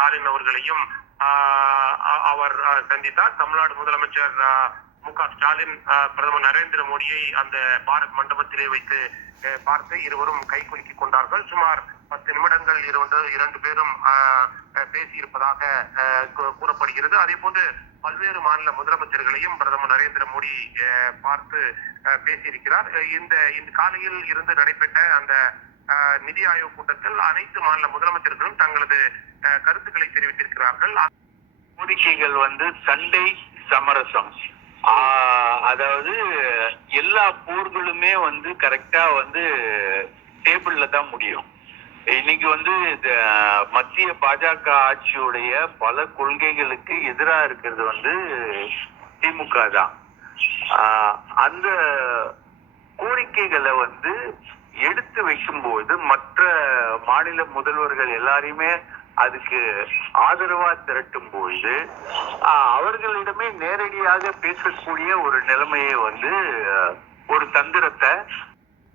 ஸ்டாலின் அவர்களையும் அவர் சந்தித்தார். தமிழ்நாடு முதலமைச்சர் மு.க. ஸ்டாலின் பிரதமர் நரேந்திர மோடியை அந்த பாரத் மண்டபத்திலே வைத்து பார்த்து இருவரும் கை குலுக்கிக் கொண்டார்கள். சுமார் 10 நிமிடங்கள் இரண்டு பேரும் பேசியிருப்பதாக கூறப்படுகிறது. அதே போன்று பல்வேறு மாநில முதலமைச்சர்களையும் பிரதமர் நரேந்திர மோடி பார்த்து பேசியிருக்கிறார். இந்த காலையில் இருந்து நடைபெற்ற அந்த நிதி ஆயோக் கூட்டத்தில் அனைத்து மாநில முதலமைச்சர்களும் தங்களது கருத்துக்களை தெரிவித்திருக்கிறார்கள். கோரிக்கைகள் சண்டை சமரசம், அதாவது எல்லா போர்களுமே கரெக்டா டேபிள்ல தான் முடியும். இன்னைக்கு மத்திய பாஜக ஆட்சியுடைய பல கொள்கைகளுக்கு எதிராக இருக்கிறது திமுக தான். அந்த கோரிக்கைகளை எடுத்து வைக்கும்போது மற்ற மாநில முதல்வர்கள் எல்லாரையுமே அதுக்கு ஆதரவா திரட்டும் பொழுது அவர்களிடமே நேரடியாக பேசக்கூடிய ஒரு நிலைமையை ஒரு தந்திரத்தை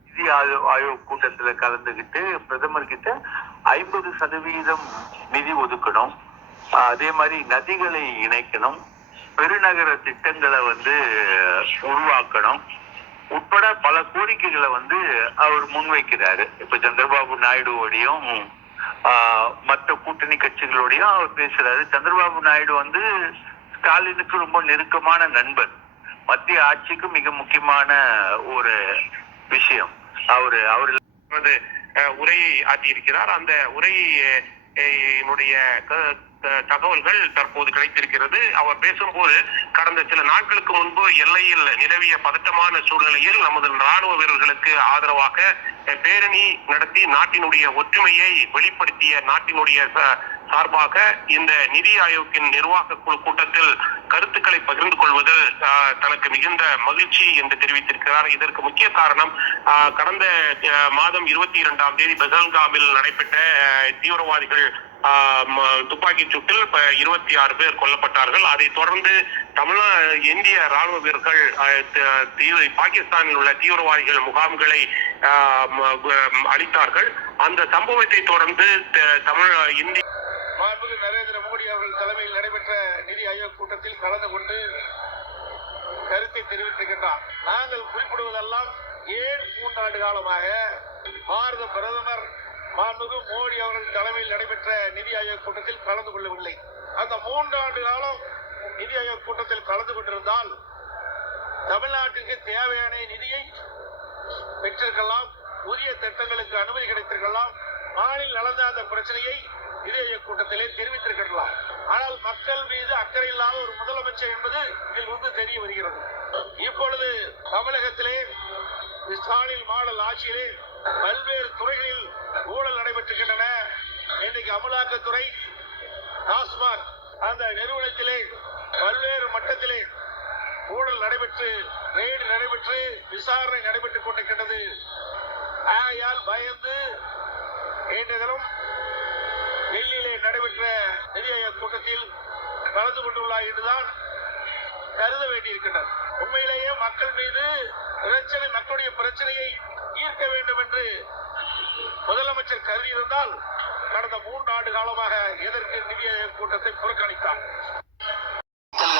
நிதி ஆயோக் கூட்டத்துல கலந்துகிட்டு பிரதமர் கிட்ட 50% நிதி ஒதுக்கணும், அதே மாதிரி நதிகளை இணைக்கணும், பெருநகர திட்டங்களை உருவாக்கணும் உட்பட பல கோரிக்கைகளை அவர் முன்வைக்கிறாரு. இப்ப சந்திரபாபு நாயுடுவோடையும் மற்ற கூட்டணி கட்சிகளோடையும் அவர் பேசுறாரு. சந்திரபாபு நாயுடு ஸ்டாலினுக்கு ரொம்ப நெருக்கமான நண்பர், மத்திய ஆட்சிக்கு மிக முக்கியமான ஒரு விஷயம். அவரு உரையை ஆற்றியிருக்கிறார். அந்த உரையினுடைய தகவல்கள் தற்போது கிடைத்திருக்கிறது. அவர் பேசும்போது கடந்த சில நாட்களுக்கு முன்பு எல்லையில் நிலவிய பதட்டமான சூழ்நிலையில் நமது ராணுவ வீரர்களுக்கு ஆதரவாக பேரணி நடத்தி நாட்டினுடைய ஒற்றுமையை வெளிப்படுத்திய நாட்டினுடைய சார்பாக இந்த நிதி ஆயோக்கின் நிர்வாக குழு கூட்டத்தில் கருத்துக்களை பகிர்ந்து கொள்வதில் தனக்கு மிகுந்த மகிழ்ச்சி என்று தெரிவித்திருக்கிறார். இதற்கு முக்கிய காரணம் கடந்த மாதம் 22ஆம் தேதி பெஹல்காமில் நடைபெற்ற தீவிரவாதிகள் துப்பாக்கி சூட்டில் 26 பேர் கொல்லப்பட்டார்கள். அதைத் தொடர்ந்து இந்திய ராணுவ வீரர்கள் பாகிஸ்தானில் உள்ள தீவிரவாதிகள் முகாம்களை அளித்தார்கள். அந்த சம்பவத்தை தொடர்ந்து இந்திய நரேந்திர மோடி அவர்கள் தலைமையில் நடைபெற்ற நிதி ஆயோக் கூட்டத்தில் கலந்து கொண்டு கருத்தை தெரிவித்திருக்கின்றார். நாங்கள் குறிப்பிடுவதெல்லாம் ஏன் 3 ஆண்டு காலமாக பாரத பிரதமர் மாண்புமிகு மோடி அவர்கள் தலைமையில் நடைபெற்ற நிதி ஆயோக் கூட்டத்தில் கலந்து கொள்ளவில்லை. அந்த 3 ஆண்டு காலம் நிதி ஆயோக் கூட்டத்தில் கலந்து கொண்டிருந்தால் தமிழ்நாட்டிற்கு தேவையான நிதியை பெற்றிருக்கலாம், உரிய திட்டங்களுக்கு அனுமதி கிடைத்திருக்கலாம், மாநில நலந்த அந்த பிரச்சனையை நிதி ஆயோக் கூட்டத்திலே தெரிவித்திருக்கலாம். ஆனால் மக்கள் மீது அக்கறை இல்லாத ஒரு முதலமைச்சர் என்பது இதில் தெரிய வருகிறது. இப்பொழுது தமிழகத்திலே ஸ்டாலின் மாடல் ஆட்சியிலே பல்வேறு துறைகளில் ஊழல் நடைபெற்றுகின்றன. இன்றைக்கு அமலாக்கத்துறை, டாஸ்மாக் அந்த நிறுவனத்திலே பல்வேறு மட்டத்திலே ஊழல் நடைபெற்று ரெய்டு நடைபெற்று விசாரணை நடைபெற்றுக் கொண்டிருக்கின்றது. ஆகையால் பயந்து இன்றைய தினம் டெல்லியிலே நடைபெற்ற நிதி ஆயோக் கூட்டத்தில் கலந்து கொண்டுள்ளார் என்றுதான் கருத வேண்டியிருக்கின்றது. உண்மையிலேயே மக்கள் மீது மக்களுடைய பிரச்சனையை ஈர்க்க வேண்டும் என்று முதலமைச்சர் கருதி இருந்தால் கடந்த 3 ஆண்டு காலமாக எதற்கு நிதி ஆயோக் கூட்டத்தை புறக்கணித்தார்?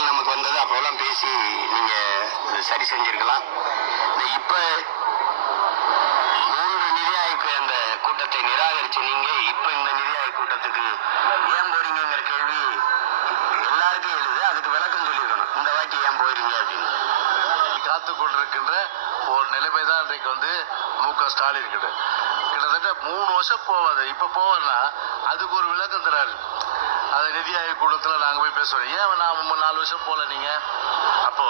நமக்கு வந்தது அப்பெல்லாம் பேசி நீங்க சரி செஞ்சிருக்கலாம். இப்ப 3 நிதி ஆயோக் அந்த கூட்டத்தை நிராகரிச்சு நீங்க இப்ப இந்த நிதி ஆயோக் கூட்டத்துக்கு ஏன் போறீங்கிற கேள்வி எல்லாருக்கும் எழுது. அதுக்கு விளக்கம் சொல்லியிருக்கணும். இந்த வாட்டி ஏன் போறீங்க அப்படின்னு காத்து கொண்டிருக்கின்ற ஒரு நிலைமை தான் இன்றைக்கு மு.க. ஸ்டாலின் கிட்ட கிட்டத்தட்ட 3 வருஷம் போவாது. இப்ப போவன்னா அதுக்கு ஒரு விளக்கம் தராரு. அது நிதி ஆயோக் கூட்டத்தில் நாங்கள் போய் பேசுவோம். ஏன் நான் 4 வருஷம் போல நீங்க அப்போ